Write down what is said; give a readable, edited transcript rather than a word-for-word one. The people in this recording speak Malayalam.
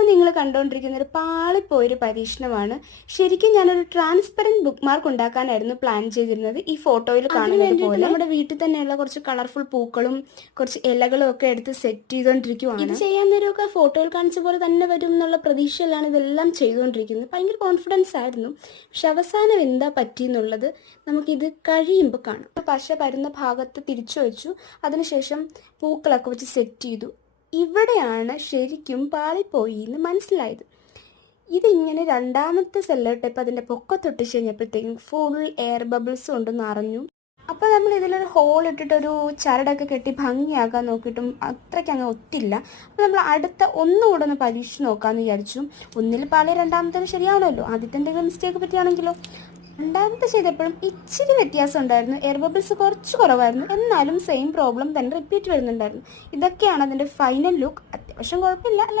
ഇപ്പോൾ നിങ്ങൾ കണ്ടുകൊണ്ടിരിക്കുന്ന ഒരു പാളിപ്പോയൊരു പരീക്ഷണമാണ്. ശരിക്കും ഞാനൊരു ട്രാൻസ്പെറൻറ്റ് ബുക്ക് മാർക്ക് ഉണ്ടാക്കാനായിരുന്നു പ്ലാൻ ചെയ്തിരുന്നത്. ഈ ഫോട്ടോയിൽ കാണുന്നത് പോലെ നമ്മുടെ വീട്ടിൽ തന്നെയുള്ള കുറച്ച് കളർഫുൾ പൂക്കളും കുറച്ച് ഇലകളും ഒക്കെ എടുത്ത് സെറ്റ് ചെയ്തുകൊണ്ടിരിക്കുവാണ്. ഇത് ചെയ്യാൻ നേരമൊക്കെ ഫോട്ടോയിൽ കാണിച്ച പോലെ തന്നെ വരും എന്നുള്ള പ്രതീക്ഷയിലാണ് ഇതെല്ലാം ചെയ്തുകൊണ്ടിരിക്കുന്നത്. ഭയങ്കര കോൺഫിഡൻസ് ആയിരുന്നു. പക്ഷെ അവസാനം എന്താ പറ്റിയെന്നുള്ളത് നമുക്കിത് കഴിയുമ്പോൾ കാണാം. പശ പരുന്ന ഭാഗത്ത് തിരിച്ചു വെച്ചു. അതിനുശേഷം പൂക്കളൊക്കെ വെച്ച് സെറ്റ് ചെയ്തു. ഇവിടെയാണ് ശരിക്കും പാളിപ്പോയി എന്ന് മനസ്സിലായത്. ഇതിങ്ങനെ രണ്ടാമത്തെ സെല്ലോ ടേപ്പ് അതിൻ്റെ പൊക്കത്തൊട്ടിച്ച് കഴിഞ്ഞപ്പോഴത്തേക്കും ഫുൾ എയർ ബബിൾസ് കൊണ്ടൊന്ന് അറിഞ്ഞു. അപ്പോൾ നമ്മൾ ഇതിലൊരു ഹോൾ ഇട്ടിട്ടൊരു ചരടൊക്കെ കെട്ടി ഭംഗിയാക്കാൻ നോക്കിയിട്ടും അത്രയ്ക്ക് അങ്ങ് ഒത്തില്ല. അപ്പോൾ നമ്മൾ അടുത്ത ഒന്നുകൂടെ ഒന്ന് പരീക്ഷിച്ച് നോക്കാമെന്ന് വിചാരിച്ചു. ഒന്നിൽ പാളി രണ്ടാമത്തെ ശരിയാവണമല്ലോ. ആദ്യത്തെ എന്തെങ്കിലും മിസ്റ്റേക്ക് പറ്റിയാണെങ്കിലോ. രണ്ടാമത്തെ ചെയ്തപ്പോഴും ഇച്ചിരി വ്യത്യാസം ഉണ്ടായിരുന്നു. എയർ ബബിൾസ് കുറച്ച് കുറവായിരുന്നു, എന്നാലും സെയിം പ്രോബ്ലം തന്നെ റിപ്പീറ്റ് വരുന്നുണ്ടായിരുന്നു. ഇതൊക്കെയാണ് അതിൻ്റെ ഫൈനൽ ലുക്ക്. അത്യാവശ്യം കുഴപ്പമില്ല അല്ലേ?